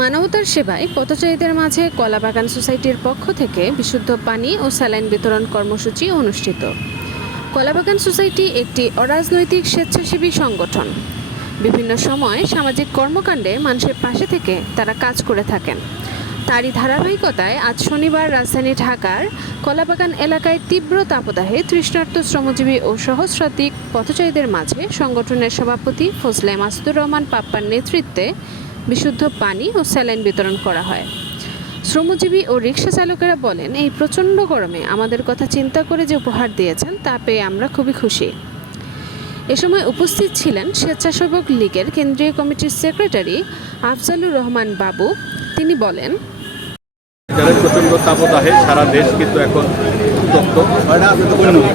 মানবতার সেবায় পথচারীদের মাঝে কলাবাগান সোসাইটির পক্ষ থেকে বিশুদ্ধ পানি ও স্যালাইন বিতরণ কর্মসূচি অনুষ্ঠিত। কলাবাগান সোসাইটি একটি অরাজনৈতিক স্বেচ্ছাসেবী সংগঠন। বিভিন্ন সময় সামাজিক কর্মকাণ্ডে মানুষের পাশে থেকে তারা কাজ করে থাকেন। তারই ধারাবাহিকতায় আজ শনিবার রাজধানী ঢাকার কলাবাগান এলাকায় তীব্র তাপদাহে তৃষ্ণার্ত শ্রমজীবী ও সহস্রাধিক পথচারীদের মাঝে সংগঠনের সভাপতি ফজলে মাসুদুর রহমান পাপ্পার নেতৃত্বে বিশুদ্ধ পানি ও স্যালাইন বিতরণ করা হয়। শ্রমজীবী ও রিকশা চালকেরা বলেন, এই প্রচণ্ড গরমে আমাদের কথা চিন্তা করে যে উপহার দিয়েছেন তা পেয়ে আমরা খুবই খুশি। এ সময় উপস্থিত ছিলেন স্বেচ্ছাসেবক লীগের কেন্দ্রীয় কমিটির সেক্রেটারি আফজালুর রহমান বাবু। তিনি বলেন, প্রচন্ড তাপদাহে সারা দেশ কিন্তু এখন উত্তপ্ত।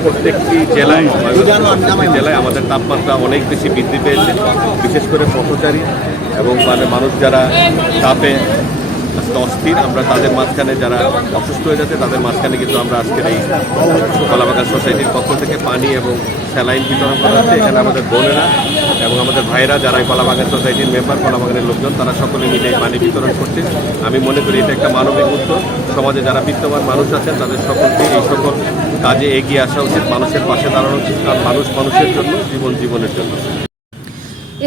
প্রত্যেকটি জেলায় আমাদের তাপমাত্রা অনেক বেশি বৃদ্ধি পেয়েছে, বিশেষ করে পথচারী এবং মানুষ যারা তাপে অস্থির, আমরা তাদের মাঝখানে যারা অসুস্থ হয়ে যাচ্ছে তাদের মাঝখানে কিন্তু আমরা আজকের এই কলাবাগান সোসাইটির পক্ষ থেকে পানি এবং স্যালাইন বিতরণ করা হচ্ছে। এখানে আমাদের বোনেরা এবং আমাদের ভাইরা যারা এই কলাবাগান সোসাইটির মেম্বার, কলাবাগানের লোকজন, তারা সকলে মিলে এই পানি বিতরণ করছে। আমি মনে করি এটা একটা মানবিক উদ্যোগ। সমাজে যারা বিত্তবান মানুষ আছেন তাদের সকলকে এই সকল কাজে এগিয়ে আসা উচিত, মানুষের পাশে দাঁড়ানো উচিত, কারণ মানুষ মানুষের জন্য, জীবন জীবনের জন্য।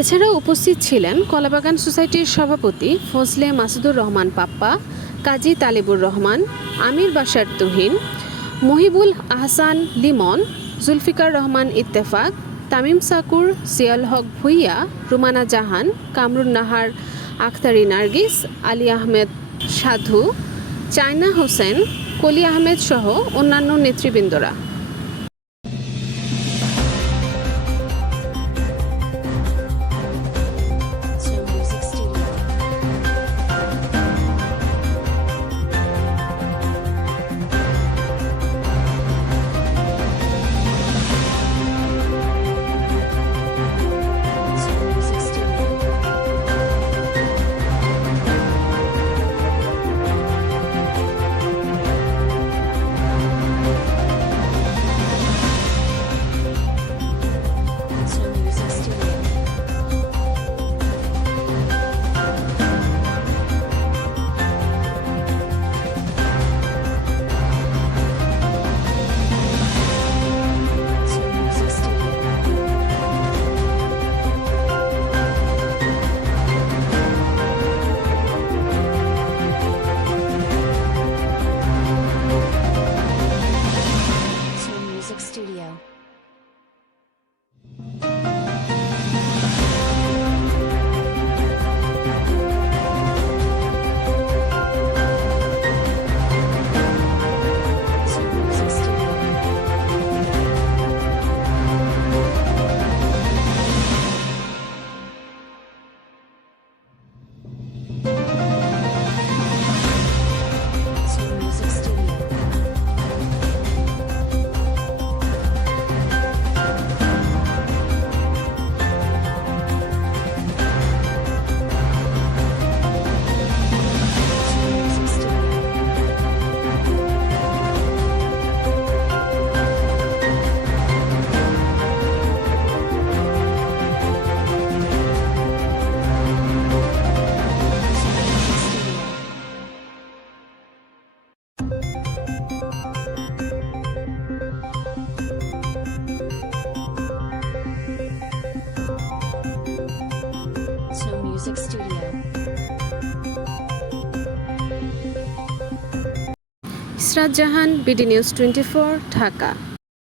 এছাড়াও উপস্থিত ছিলেন কলাবাগান সোসাইটির সভাপতি ফজলে মাসুদুর রহমান পাপ্পা, কাজী তালিবুর রহমান, আমির বাশার তুহিন, মহিবুল আহসান লিমন, জুলফিকার রহমান ইত্তেফাক, তামিম সাকুর, সিয়াল হক ভুইয়া, রুমানা জাহান, কামরুন নাহার, আখতারি নার্গিস, আলী আহমেদ সাধু, চায়না হোসেন, কলি আহমেদ সহ অন্যান্য নেতৃবৃন্দরা। Studio. Music Studio. ইসরাত জাহান, বিডি নিউজ 24, ঢাকা।